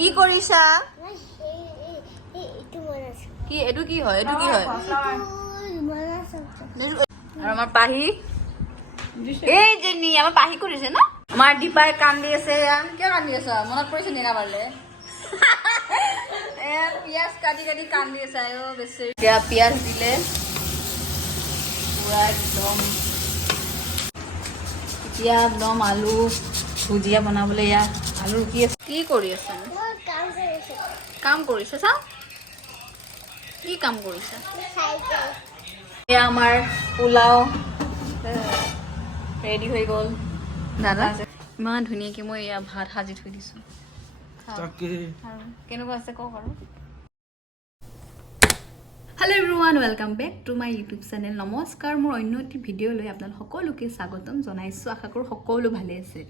কি কৰিছা? কি, এইটো কি হয়? এইটো কি হয়? আৰু আমাৰ পাহি? এই জেনি, আমাৰ পাহি কৰিছে ন? আমাৰ দীপাই কান্দি আছে, এয়া। কিয় কান্দি আছা? মনত পৰিছে নেনা পাৰিলে এ পিয়াজ কাটি কাটি কান্দি আছে আয়ো এতিয়া পিয়াজ দিলে পুৰা একদম, এতিয়া একদম আলু ভুজিয়া বনাবলৈ এয়া আলু কি আছে? কি কৰি আছে? কাম কৰিছো কাম চা কি কাম কৰিছা? এয়া আমাৰ পোলাও ৰেডি হৈ গ'ল। দাদা? ইমান ধুনীয়াকৈ মই এয়া ভাত সাজি থৈ দিছোঁ। আৰু কেনেকুৱা আছে কওক আৰু। Hello' everyone welcome back to my YouTube channel নমস্কাৰ মোৰ অন্য এটি ভিডিঅ'লৈ আপোনালোক সকলোকে স্বাগতম জনাইছোঁ। আশা কৰোঁ সকলো ভালে আছে।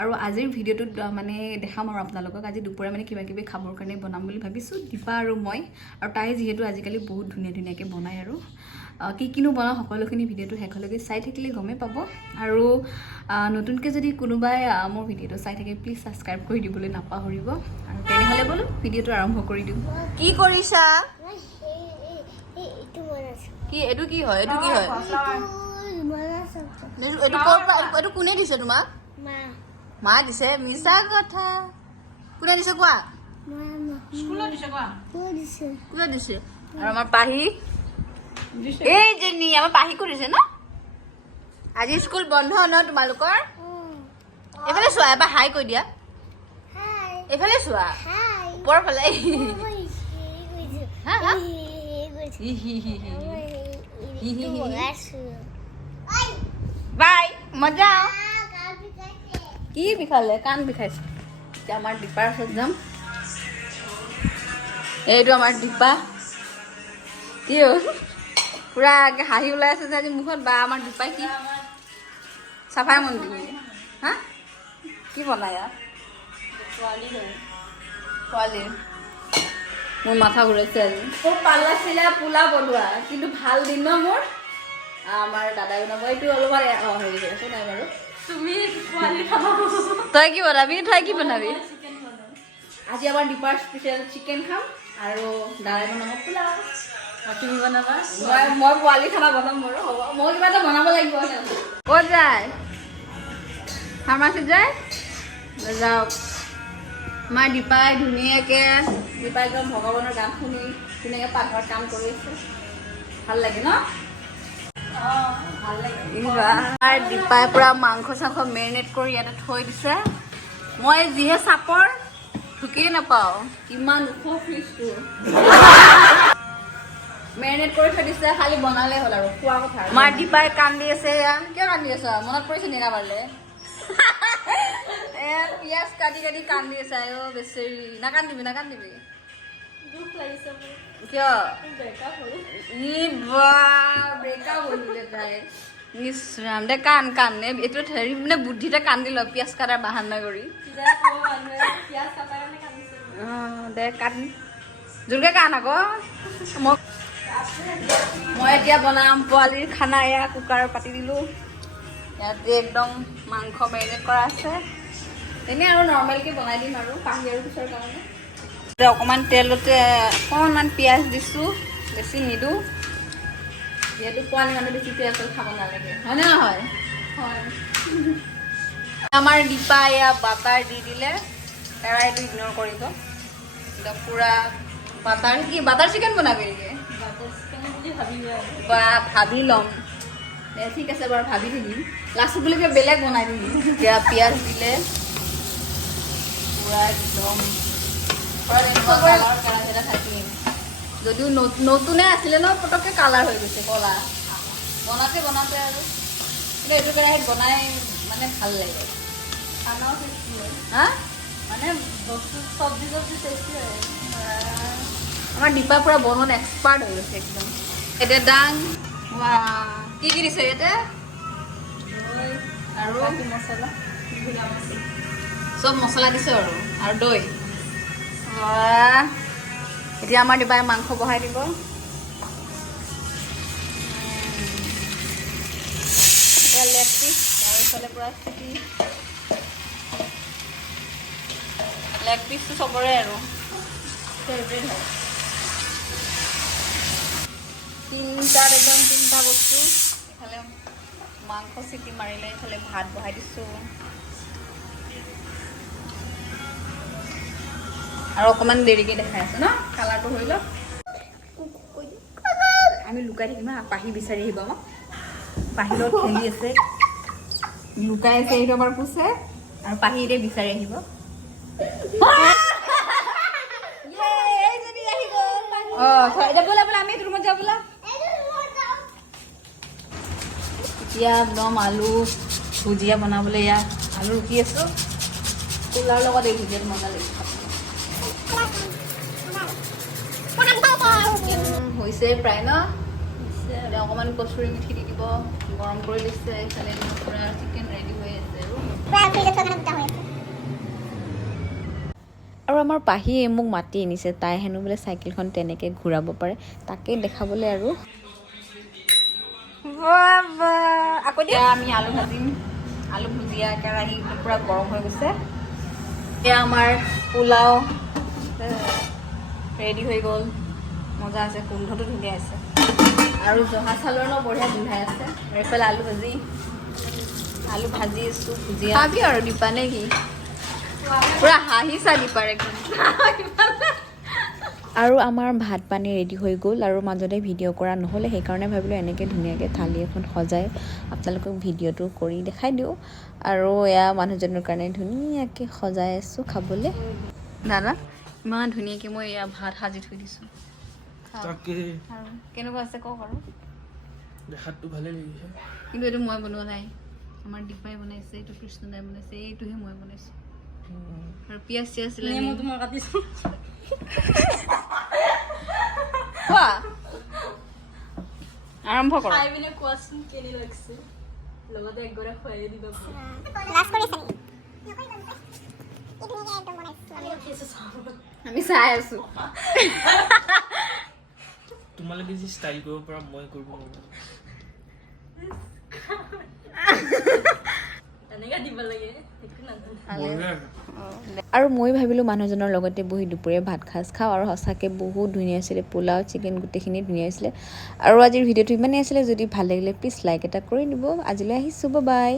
আৰু আজিৰ ভিডিঅ'টোত মানে দেখাম আৰু আপোনালোকক। আজি দুপৰীয়া মানে কিবা কিবি খাবৰ কাৰণে বনাম বুলি ভাবিছোঁ দীপা আৰু মই। আৰু তাই যিহেতু আজিকালি বহুত ধুনীয়া ধুনীয়াকৈ বনায় আৰু। কি কিনো বনাওঁ সকলোখিনি ভিডিঅ'টো শেষলৈকে চাই থাকিলে গমেই পাব। আৰু নতুনকৈ যদি কোনোবাই মোৰ ভিডিঅ'টো চাই থাকে প্লিজ ছাবস্ক্ৰাইব কৰি দিবলৈ নাপাহৰিব। আৰু তেনেহ'লে বোলো ভিডিঅ'টো আৰম্ভ কৰি দিওঁ। কি কৰিছা? কি এইটো কি হয়? এইটো কি হয়? এইটো ক'ৰ পৰা এইটো কোনে দিছে তোমাক? মা মা দিছে। মিছা কথা। কোনে দিছে কোৱা? দিছে কোনে দিছে? আৰু আমাৰ পাহি? এই জেনি আমাৰ পাহি কৰিছে ন? আজি স্কুল বন্ধ ন তোমালোকৰ? এইফালে চোৱা এবাৰ হাই কৈ দিয়া। এইফালে চোৱা। হাই ওপৰৰ ফালে। বাই মজা কি বিষালে? কাণ বিষাইছে। এতিয়া আমাৰ দীপাৰ ওচৰত যাম এইটো আমাৰ দীপা। কি পুৰা হাঁহি ওলাই আছে যে আজি মুখত। বা আমাৰ দীপাই কি? চাফাই মন্দিৰ হা? কি বনাই ইয়াত পোৱালি। মোৰ মাথা ঘূৰাইছে আজি। মোৰ পাল্লা চিলা পোলা বনোৱা কিন্তু ভালো দিন ন মোৰ? আমাৰ দাদাই বনাব এইটো অলপমান অ হেৰি হৈ আছে নাই বাৰু। তই কি বনাবি? তই কি বনাবি? আজি আমাৰ দীপাৰ স্পেচিয়েল চিকেন খাম আৰু দাদাই বনাব পোলাও। তুমি বনাবা? মই মই পোৱালি খানা বনাম বাৰু হ'ব। মই কিবা এটা বনাব লাগিব ন ক'ত যায়? ফাৰ্মাচীত যায়? যাওক আমাৰ দীপাই ধুনীয়াকৈ দীপাই একদম ভগৱানৰ গান শুনি ধুনীয়াকৈ পাকঘৰত কাম কৰি আছে। ভাল লাগে ন? দীপাই পূৰা মাংস চাংস মেৰিনেট কৰি ইয়াতে থৈ দিছে। মই যিহে চাপৰ ঢুকিয়ে নাপাওঁ। ইমান ওখ ফ্ৰিজটো মেৰিনেট কৰি থৈ দিছে খালি বনালে হ'ল আৰু। খোৱা কথা আমাৰ দীপাই কান্দি আছে এয়া। কিয় কান্দি আছা? মনত পৰিছে নেনা পাৰিলে এ পিয়াজ কাটি কাটি কান্দি আছে আয়ো বেচেৰি নাকান্দিবি নাকান্দিবি কিয় ই বা ব্ৰেকআপ হৈ বোলে তাই ইছ ৰাম দে কান কান নে এইটো হেৰি মানে বুদ্ধিতে কান্দি ল পিয়াজ কাটাৰ বাহানা কৰি অঁ, দে কান জোৰকে কান আকৌ মই মই এতিয়া বনাম পোৱালিৰ খানা এয়া কুকাৰত পাতি দিলোঁ ইয়াতে একদম মাংস মেৰিনেট কৰা আছে এনেই আৰু নৰ্মেলকৈ বনাই দিম আৰু পাহি আৰু পিছৰ কাৰণে। অকণমান তেলতে অকণমান পিঁয়াজ দিছোঁ বেছি নিদিওঁ যিহেতু পোৱালি মানুহ বেছি পিঁয়াজ তেল খাব নালাগে। হয়নে নহয়? হয়। আমাৰ দীপা এয়া বাটাৰ দি দিলে কেৰাহীটো ইগন'ৰ কৰিব। একদম পূৰা বাটাৰ কি বাটাৰ চিকেন বনাবি নেকি? বা ভাবি ল'ম। ঠিক আছে বাৰু ভাবি দিম লাষ্টত বুলি বেলেগ বনাই দিম এতিয়া পিঁয়াজ দিলে। পূৰা একদম থাকিম। যদিও নত- নতুনে আছিলে ন পটককৈ কালাৰ হৈ গৈছে ক'লা। বনাওঁতে বনাওঁতে আৰু। কিন্তু এইটো কেৰাহীত বনাই মানে ভালো লাগে। খানাও টেষ্টি হয়। হা? মানে বস্তু চব্জি চব্জি টেষ্টি হয়। আমাৰ দীপা পূৰা বনোৱাত এক্সপাৰ্ট হৈ গৈছে একদম। এতিয়া দাং। কি কি দিছে ইয়াতে? আৰু মছলা। চব মছলা দিছে আৰু আৰু দৈ। এতিয়া আমাৰ দিবাই মাংস বহাই দিব। এতিয়া লেগ পিচ আৰু ইফালে পূৰা চিটি। লেগ পিচটো চবৰে আৰু। ফেভৰেট হয়। তিনিটাত একদম তিনিটা বস্তু। ইফালে মাংস চিটি মাৰিলে ইফালে ভাত বহাই দিছোঁ। আৰু অকণমান দেৰিকৈ দেখাই আছোঁ ন? কালাৰটো হৈ লওক। আমি লুকাই থাকিম হা পাহি বিচাৰি আহিব আমাক পাহিৰ লগত খেলি আছে। লুকাই আছে এইটো আমাৰ পুছে। আৰু পাহি এতিয়া বিচাৰি আহিব। অঁ এতিয়া একদম আলু ভুজিয়া বনাবলৈ ইয়াত। আলু ৰুকি আছোঁ। পোলাৰ লগত এই ভুজিয়াটো মজা লাগিব। হৈছে প্ৰায় ন? এতিয়া অকণমান কচুৰি মিঠি দি দিব গৰম কৰি দিছে এইফালে পূৰা চিকেন ৰেডি হৈ আছে আৰু। আৰু আমাৰ পাহিয়ে মোক মাতি আনিছে তাই হেনো বোলে চাইকেলখন তেনেকৈ ঘূৰাব পাৰে তাকেই দেখাবলৈ আৰু। আমি আলু ভাজিম। আলু ভুজিয়া কেৰাহী পূৰা গৰম হৈ গৈছে। এতিয়া আমাৰ পোলাও ৰেডি হৈ গ'ল। মজা আছে গোন্ধটো ধুনীয়া আছে। আৰু জহা চাউলৰ ন বঢ়িয়া গোন্ধাই আছে। আৰু এইফালে আলু ভাজি। আলু ভাজি আছোঁ ভুজিয়া। খাবি আৰু দীপা নে কি? পূৰা হাঁহিছা দীপাৰে আৰু আমাৰ ভাত পানী ৰেডি হৈ গ'ল আৰু মাজতে ভিডিঅ' কৰা নহ'লে সেইকাৰণে ভাবিলোঁ এনেকৈ ধুনীয়াকৈ থালি এখন সজাই আপোনালোকক ভিডিঅ'টো কৰি দেখাই দিওঁ। আৰু এয়া মানুহজনৰ কাৰণে ধুনীয়াকৈ সজাই আছোঁ খাবলৈ। দাদা ইমান ধুনীয়াকৈ মই এয়া ভাত সাজি থৈ দিছোঁ। তাকে কেনেকুৱা আছে কওক আৰু দেখাতটো ভালে লাগিছে। কিন্তু এইটো মই বনোৱা নাই। আমাৰ দীপাই বনাইছে এইটো কৃষ্ণদাই বনাইছে এইটোহে মই বনাইছোঁ। আৰু পিঁয়াজ চিয়াজ আছিলে কোৱা? আৰম্ভ কৰ আমি চাই আছো। তোমালোকে যি ষ্টাইল কৰিব পৰা মই কৰিব নোৱাৰো। আৰু মই ভাবিলোঁ মানুহজনৰ লগতে বহি দুপৰীয়া ভাত সাজ খাওঁ আৰু সঁচাকৈ বহুত ধুনীয়া আছিলে পোলাও চিকেন গোটেইখিনি ধুনীয়া আছিলে। আৰু আজিৰ ভিডিঅ'টো ইমানেই আছিলে যদি ভাল লাগিলে প্লিজ লাইক এটা কৰি দিব আজিলৈ আহিছোঁ বাই